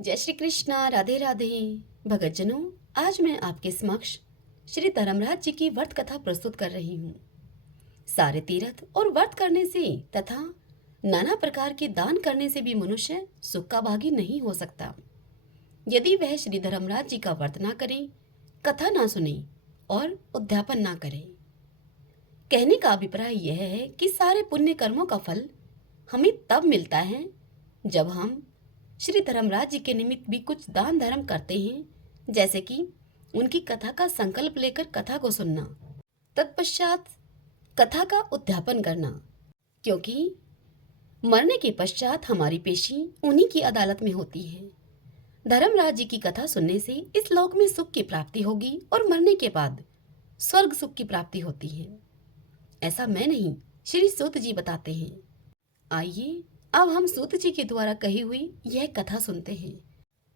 जय श्री कृष्णा, राधे राधे। भगतजनों, आज मैं आपके समक्ष श्री धर्मराज जी की व्रत कथा प्रस्तुत कर रही हूँ। सारे तीर्थ और व्रत करने से तथा नाना प्रकार के दान करने से भी मनुष्य सुख का भागी नहीं हो सकता। यदि वह श्री धर्मराज जी का व्रत ना करे, कथा ना सुने और उद्यापन ना करे। कहने का अभिप्राय यह है कि सारे पुण्य कर्मों का फल हमें तब मिलता है जब हम श्री धर्मराज जी के निमित्त भी कुछ दान धर्म करते हैं, जैसे कि उनकी कथा का संकल्प लेकर कथा को सुनना, तत्पश्चात कथा का उद्यापन करना, क्योंकि मरने के पश्चात हमारी पेशी उन्हीं की अदालत में होती है। धर्मराज जी की कथा सुनने से इस लोक में सुख की प्राप्ति होगी और मरने के बाद स्वर्ग सुख की प्राप्ति होती है। ऐसा मैं नहीं, श्री सूत जी बताते हैं। आइए अब हम सूत जी के द्वारा कही हुई यह कथा सुनते हैं।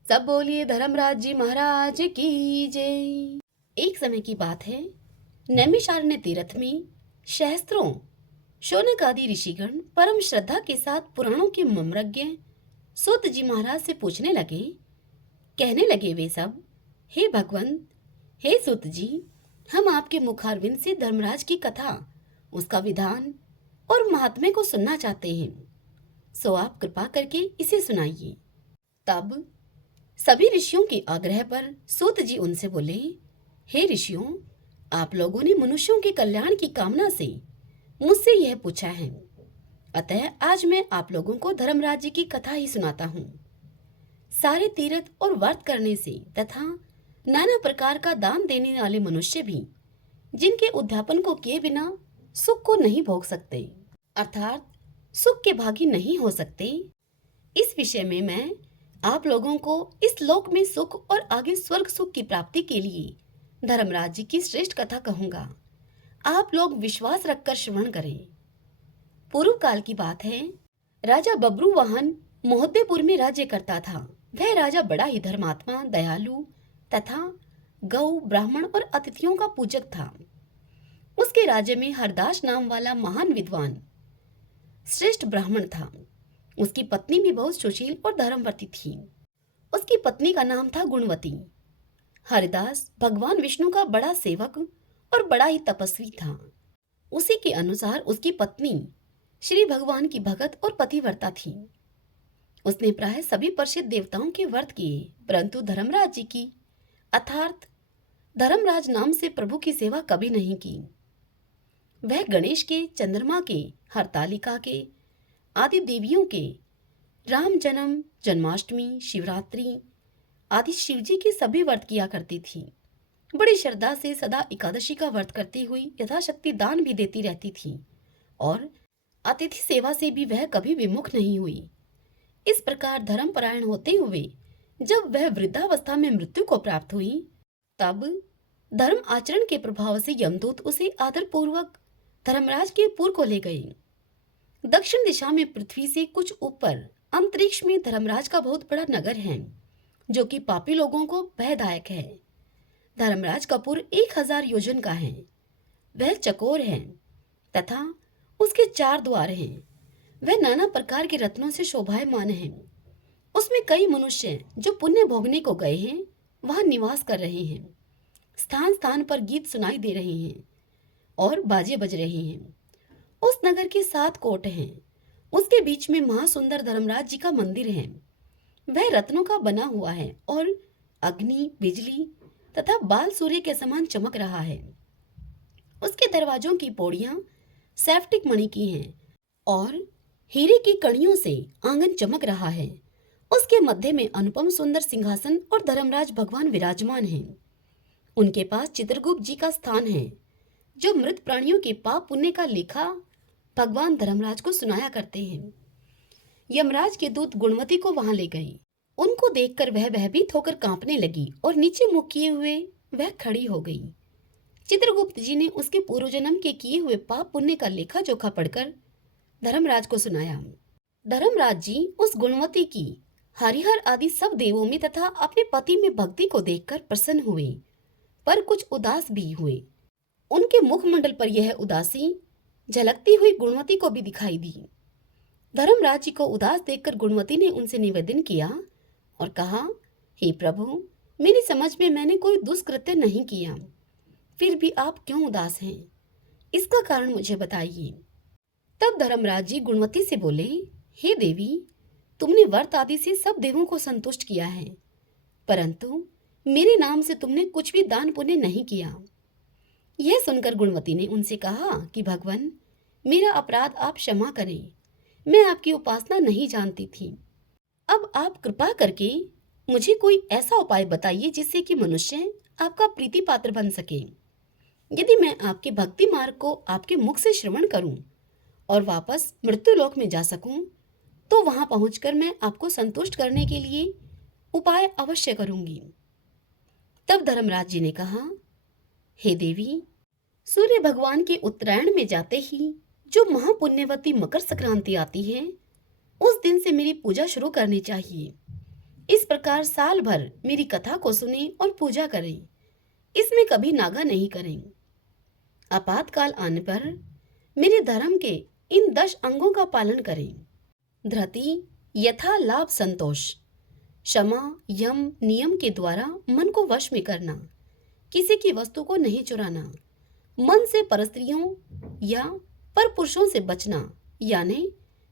सब बोलिए धर्मराज जी महाराज की जय। एक समय की बात है, नैमिषारण्य तीर्थ में सहस्त्रों शौनक आदि ऋषिगण परम श्रद्धा के साथ पुराणों के मर्मज्ञ सूत जी महाराज से पूछने लगे। कहने लगे वे सब, हे भगवंत, हे सूत जी, हम आपके मुखारविंद से धर्मराज की कथा, उसका विधान और महात्म्य को सुनना चाहते हैं, सो आप कृपा करके इसे सुनाइए। तब सभी ऋषियों के आग्रह पर सूत जी उनसे बोले, हे ऋषियों, आप लोगों ने मनुष्यों के कल्याण की कामना से मुझसे यह पूछा है, अतः आज मैं आप लोगों को धर्मराज जी की कथा ही सुनाता हूँ। सारे तीर्थ और व्रत करने से तथा नाना प्रकार का दान देने वाले मनुष्य भी जिनके उद्यापन को किए बिना सुख को नहीं भोग सकते, अर्थात सुख के भागी नहीं हो सकते। इस विषय में मैं आप लोगों को इस लोक में सुख और आगे स्वर्ग सुख की प्राप्ति के लिए धर्मराज जी की श्रेष्ठ कथा कहूंगा। आप लोग विश्वास रखकर श्रवण करें। पूर्व काल की बात है, राजा बब्रुवाहन मोहद्देपुर में राज्य करता था। वह राजा बड़ा ही धर्मात्मा, दयालु तथा गौ, ब्राह्मण और अतिथियों का पूजक था। उसके राज्य में हरदास नाम वाला महान विद्वान श्रेष्ठ ब्राह्मण था। उसकी पत्नी भी बहुत सुशील और धर्मवती थी। उसकी पत्नी का नाम था गुणवती। हरिदास भगवान विष्णु का बड़ा सेवक और बड़ा ही तपस्वी था। उसी के अनुसार उसकी पत्नी श्री भगवान की भगत और पतिव्रता थी। उसने प्राय सभी प्रसिद्ध देवताओं के व्रत किए, परंतु धर्मराज जी की अर्थात धर्मराज नाम से प्रभु की सेवा कभी नहीं की। वह गणेश के, चंद्रमा के, हरतालिका के, आदि देवियों के, राम जन्म, जन्माष्टमी, शिवरात्रि आदि शिवजी के सभी व्रत किया करती थी। बड़ी श्रद्धा से सदा एकादशी का व्रत करती हुई यथाशक्ति दान भी देती रहती थी और अतिथि सेवा से भी वह कभी विमुख नहीं हुई। इस प्रकार धर्मपरायण होते हुए जब वह वृद्धावस्था में मृत्यु को प्राप्त हुई, तब धर्म आचरण के प्रभाव से यमदूत उसे आदरपूर्वक धर्मराज के पुर को ले गए। दक्षिण दिशा में पृथ्वी से कुछ ऊपर अंतरिक्ष में धर्मराज का बहुत बड़ा नगर है, जो कि पापी लोगों को भयदायक है। धर्मराज का पुर 1000 योजन का है। वह चकोर है तथा उसके 4 द्वार हैं। वह नाना प्रकार के रत्नों से शोभायमान है। उसमें कई मनुष्य जो पुण्य भोगने को गए हैं वहां निवास कर रहे हैं। स्थान स्थान पर गीत सुनाई दे रहे हैं और बाजे बज रहे हैं। उस नगर के 7 कोट हैं। उसके बीच में महासुंदर धर्मराज जी का मंदिर है। वह रत्नों का बना हुआ है और अग्नि, बिजली तथा बाल सूर्य के समान चमक रहा है। उसके दरवाजों की पौड़ियां सैफ्टिक मणि की हैं और हीरे की कड़ियों से आंगन चमक रहा है। उसके मध्य में अनुपम सुंदर सिंहासन और धर्मराज भगवान विराजमान हैं। उनके पास चित्रगुप्त जी का स्थान है, जो मृत प्राणियों के पाप पुण्य का लेखा भगवान धर्मराज को सुनाया करते हैं। यमराज के दूत गुणवती को वहां ले गए। उनको देखकर वह भयभीत होकर कांपने लगी और नीचे मुख किए हुए वह खड़ी हो गई। चित्रगुप्त जी ने उसके पूर्व जन्म के किए हुए पाप पुण्य का लेखा जोखा पढ़कर धर्मराज को सुनाया। धर्मराज जी उस गुणवती की हरिहर आदि सब देवों में तथा अपने पति में भक्ति को देखकर प्रसन्न हुए, पर कुछ उदास भी हुए। उनके मुखमंडल पर यह उदासी झलकती हुई गुणवती को भी दिखाई दी। धर्मराज जी को उदास देखकर गुणवती ने उनसे निवेदन किया, और कहा, हे प्रभु, मेरी समझ में मैंने कोई दुष्कृत्य नहीं किया, फिर भी आप क्यों उदास हैं? इसका कारण मुझे बताइए। तब धर्मराज जी गुणवती से बोले, हे देवी, तुमने व्रत आदि से सब देवों को संतुष्ट किया है, परंतु मेरे नाम से तुमने कुछ भी दान पुण्य नहीं किया। यह सुनकर गुणवती ने उनसे कहा कि भगवान, मेरा अपराध आप क्षमा करें, मैं आपकी उपासना नहीं जानती थी। अब आप कृपा करके मुझे कोई ऐसा उपाय बताइए जिससे कि मनुष्य आपका प्रीति पात्र बन सके। यदि मैं आपके भक्ति मार्ग को आपके मुख से श्रवण करूं और वापस मृत्युलोक में जा सकूं, तो वहां पहुंचकर मैं आपको संतुष्ट करने के लिए उपाय अवश्य करूंगी। तब धर्मराज जी ने कहा, हे देवी, सूर्य भगवान के उत्तरायण में जाते ही जो महापुण्यवती मकर संक्रांति आती है, उस दिन से मेरी पूजा शुरू करनी चाहिए। इस प्रकार साल भर मेरी कथा को सुने और पूजा करें, इसमें कभी नागा नहीं करें। आपातकाल आने पर मेरे धर्म के इन 10 अंगों का पालन करें। धृति, यथा लाभ संतोष, क्षमा, यम, नियम के द्वारा मन को वश में करना, किसी की वस्तु को नहीं चुराना, मन से परस्त्रियों या पर पुरुषों से बचना, यानी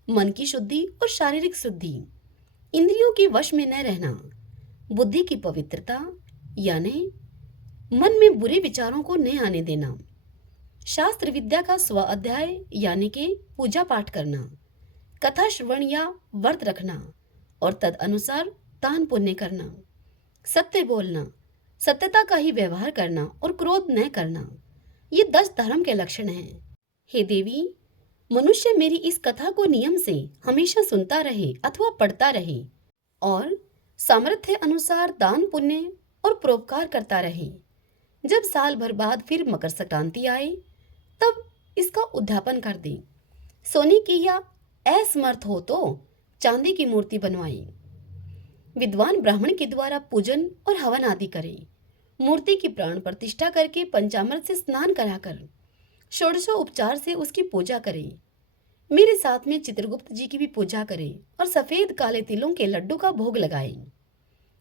मन की शुद्धि और शारीरिक शुद्धि, इंद्रियों के वश में न रहना, बुद्धि की पवित्रता, यानी मन में बुरे विचारों को न आने देना, शास्त्र विद्या का स्व अध्याय यानी कि पूजा पाठ करना, कथा श्रवण या व्रत रखना और तद अनुसार दान पुण्य करना, सत्य बोलना, सत्यता का ही व्यवहार करना और क्रोध न करना, ये 10 धर्म के लक्षण हैं। हे देवी, मनुष्य मेरी इस कथा को नियम से हमेशा सुनता रहे अथवा पढ़ता रहे और सामर्थ्य अनुसार दान पुण्य और परोपकार करता रहे। जब साल भर बाद फिर मकर संक्रांति आए, तब इसका उद्यापन कर दे। सोने की या असमर्थ हो तो चांदी की मूर्ति बनवाए। विद्वान ब्राह्मण के द्वारा पूजन और हवन आदि करे। मूर्ति की प्राण प्रतिष्ठा करके पंचामृत से स्नान कराकर षोडशो उपचार से उसकी पूजा करे। मेरे साथ में चित्रगुप्त जी की भी पूजा करे और सफेद काले तिलों के लड्डू का भोग लगाए।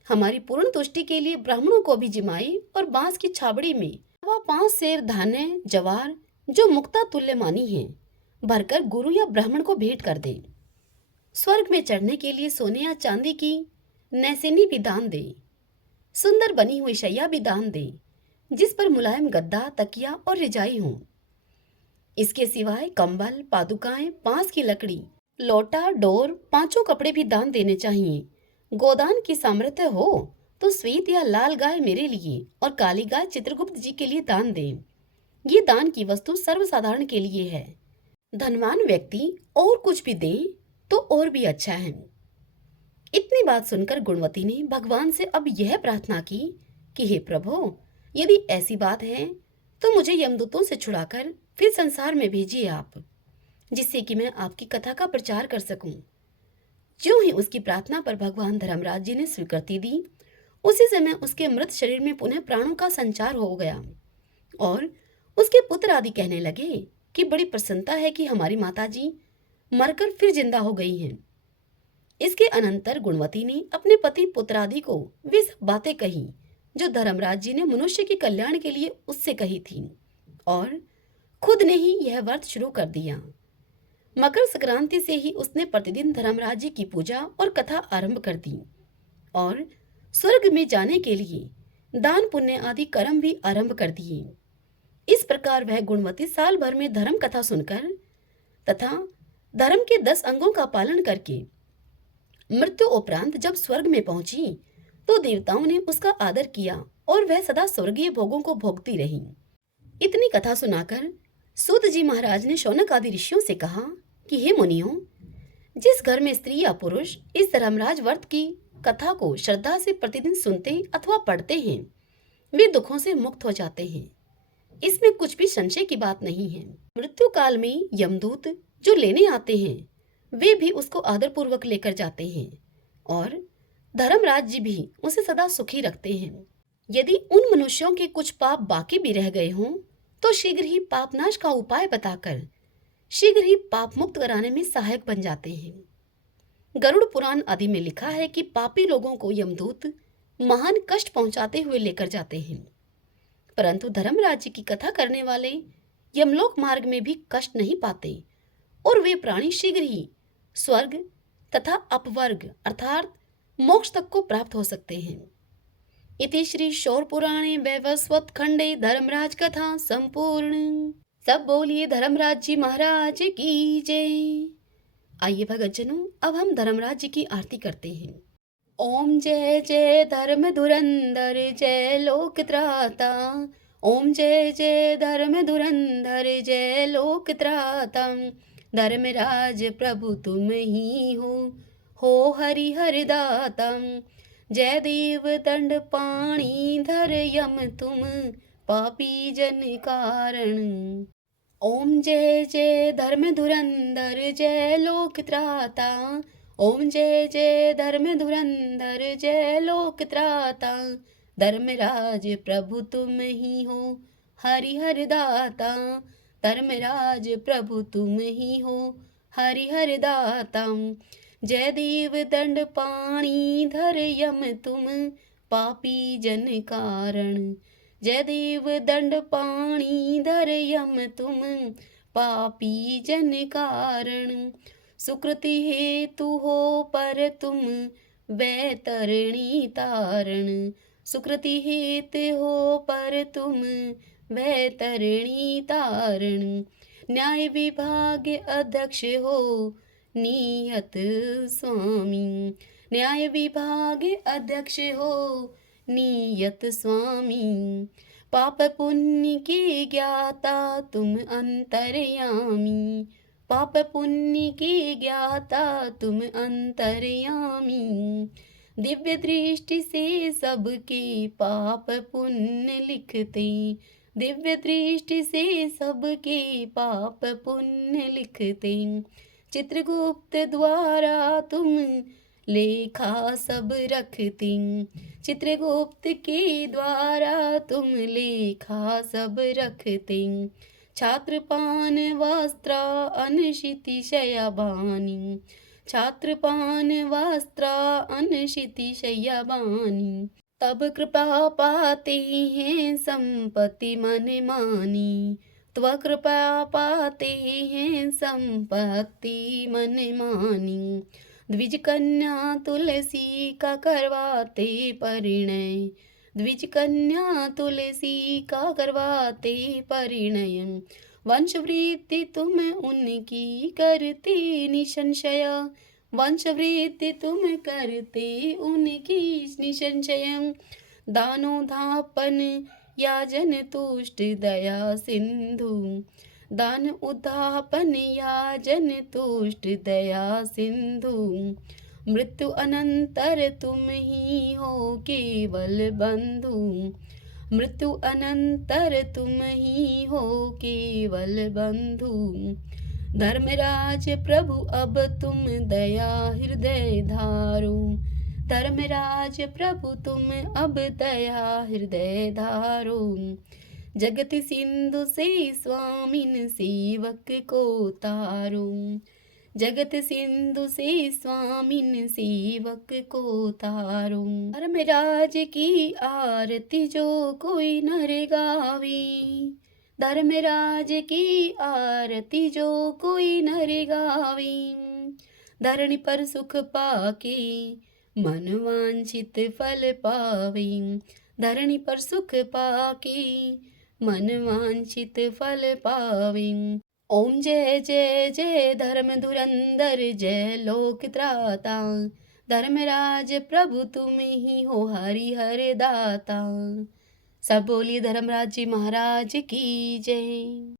हमारी पूर्ण तुष्टि के लिए ब्राह्मणों को भी जिमाए और बांस की छाबड़ी में वह 5 सेर धान्य जवार जो मुक्ता तुल्य मानी है भरकर गुरु या ब्राह्मण को भेंट कर दे। स्वर्ग में चढ़ने के लिए सोने या चांदी की नैसेनी भी दान दे। सुंदर बनी हुई शैया भी दान दे जिस पर मुलायम गद्दा, तकिया और रिजाई हो। इसके सिवाय कंबल, पादुकाएं, बांस की लकड़ी, लोटा, डोर, 5 कपड़े भी दान देने चाहिए। गोदान की सामर्थ्य हो तो श्वेत या लाल गाय मेरे लिए और काली गाय चित्रगुप्त जी के लिए दान दे। ये दान की वस्तु सर्वसाधारण के लिए है। धनवान व्यक्ति और कुछ भी दे तो और भी अच्छा है। इतनी बात सुनकर गुणवती ने भगवान से अब यह प्रार्थना की कि हे प्रभु, यदि ऐसी बात है तो मुझे यमदूतों से छुड़ाकर फिर संसार में भेजिए आप, जिससे कि मैं आपकी कथा का प्रचार कर सकूं। ज्यों ही उसकी प्रार्थना पर भगवान धर्मराज जी ने स्वीकृति दी, उसी समय उसके मृत शरीर में पुनः प्राणों का संचार हो गया और उसके पुत्र आदि कहने लगे कि बड़ी प्रसन्नता है कि हमारी माताजी मरकर फिर जिंदा हो गई हैं। इसके अनंतर गुणवती ने अपने पति पुत्रादि को वे सब बातें कही जो धर्मराज जी ने मनुष्य के कल्याण के लिए उससे कही थी और खुद ने ही यह व्रत शुरू कर दिया। मकर संक्रांति से ही उसने प्रतिदिन धर्मराज जी की पूजा और कथा आरंभ कर दी और स्वर्ग में जाने के लिए दान पुण्य आदि कर्म भी आरंभ कर दिए। इस प्रकार वह गुणवती साल भर में धर्म कथा सुनकर तथा धर्म के 10 अंगों का पालन करके मृत्यु उपरांत जब स्वर्ग में पहुंची तो देवताओं ने उसका आदर किया और वह सदा स्वर्गीय भोगों को भोगती रही। इतनी कथा सुनाकर सूत जी महाराज ने शौनक आदि ऋषियों से कहा कि हे मुनियों, जिस घर में स्त्री या पुरुष इस धर्मराज व्रत की कथा को श्रद्धा से प्रतिदिन सुनते अथवा पढ़ते हैं, वे दुखों से मुक्त हो जाते हैं। इसमें कुछ भी संशय की बात नहीं है। मृत्यु काल में यमदूत जो लेने आते हैं वे भी उसको आदर पूर्वक लेकर जाते हैं और धर्मराज जी भी उसे सदा सुखी रखते हैं। यदि उन मनुष्यों के कुछ पाप बाकी भी रह गए हों तो शीघ्र ही पापनाश का उपाय बताकर शीघ्र ही पाप मुक्त कराने में सहायक बन जाते हैं। गरुड़ पुराण आदि में लिखा है कि पापी लोगों को यमदूत महान कष्ट पहुंचाते हुए लेकर जाते हैं, परंतु धर्मराज जी की कथा करने वाले यमलोक मार्ग में भी कष्ट नहीं पाते और वे प्राणी शीघ्र ही स्वर्ग तथा अपवर्ग अर्थात मोक्ष तक को प्राप्त हो सकते हैं। इति श्री शौर पुराणे वैवस्वत खंडे धर्मराज कथा संपूर्ण। सब बोलिए धर्मराज जी महाराज की जय। आइए भगतजनों, अब हम धर्मराज जी की आरती करते हैं। ओम जय जय धर्म धुरंधर जय लोक त्राता। ओम जय जय धर्म धुरंधर जय लोक त्राता। धर्मराज प्रभु तुम ही हो हरि हर दाता। जय देव दंड पाणी धर यम तुम पापी जन कारण। ओम जय जय धर्म धुरंधर जय लोक त्राता। ओम जय जय धर्म धुरंधर जय लोक त्राता। धर्मराज प्रभु तुम ही हो हरि हर दाता। धर्मराज प्रभु तुम ही हो हरि हर दाता। जय देव दंड पाणी धर यम तुम पापी जन कारण। जय देव दंड पाणी धर यम तुम पापी जन कारण। सुकृति हेतु हो पर तुम वैतरणी तारण। सुकृति हेतु हो पर तुम वैतरणी तारण। न्याय विभाग अध्यक्ष हो नियत स्वामी। न्याय विभाग अध्यक्ष हो नियत स्वामी। पाप पुण्य की ज्ञाता तुम अंतर्यामी। पाप पुण्य की ज्ञाता तुम अंतर्यामी। दिव्य दृष्टि से सबके पाप पुण्य लिखते। दिव्य दृष्टि से सबके पाप पुण्य लिखते। चित्रगुप्त द्वारा तुम लेखा सब रखती। चित्रगुप्त के द्वारा तुम लेखा सब रखते। छात्रपान वस्त्र अनशिति शयबानी। छात्रपान वस्त्र अनशिति शयबानी। तब कृपा पाते हैं संपत्ति मन मानी। त्व कृपा पाते हैं संपत्ति मन मानी। द्विज कन्या तुलसी का करवाते परिणय। द्विज कन्या तुलसी का करवाते परिणय। वंशवृद्धि तुम उनकी करते निसंशय। वंशवृद्धि तुम करते उनकी निसंशय। दानोधापन याजन तुष्ट दया सिंधु। दान उद्धापन याजन तुष्ट दया सिंधु। मृत्यु अनंतर तुम ही हो केवल बंधु। मृत्यु अनंतर तुम ही हो केवल बंधु। धर्मराज प्रभु अब तुम दया हृदय धारो। धर्मराज प्रभु तुम अब दया हृदय धारो। जगत सिंधु से स्वामिन सेवक को तारो। जगत सिंधु से स्वामिन सेवक को तारो। धर्मराज की आरती जो कोई नर गावे। धर्मराज की आरती जो कोई नर गावे। धरणी पर सुख पाके मन वांछित फल पावे। धरणी पर सुख पाके मन वांछित फल पावे। ओम जय जय जय धर्म धुरंधर जय लोक त्राता। धर्मराज प्रभु तुम ही हो हरि हर दाता। सब बोलिए धर्मराज जी महाराज की जय।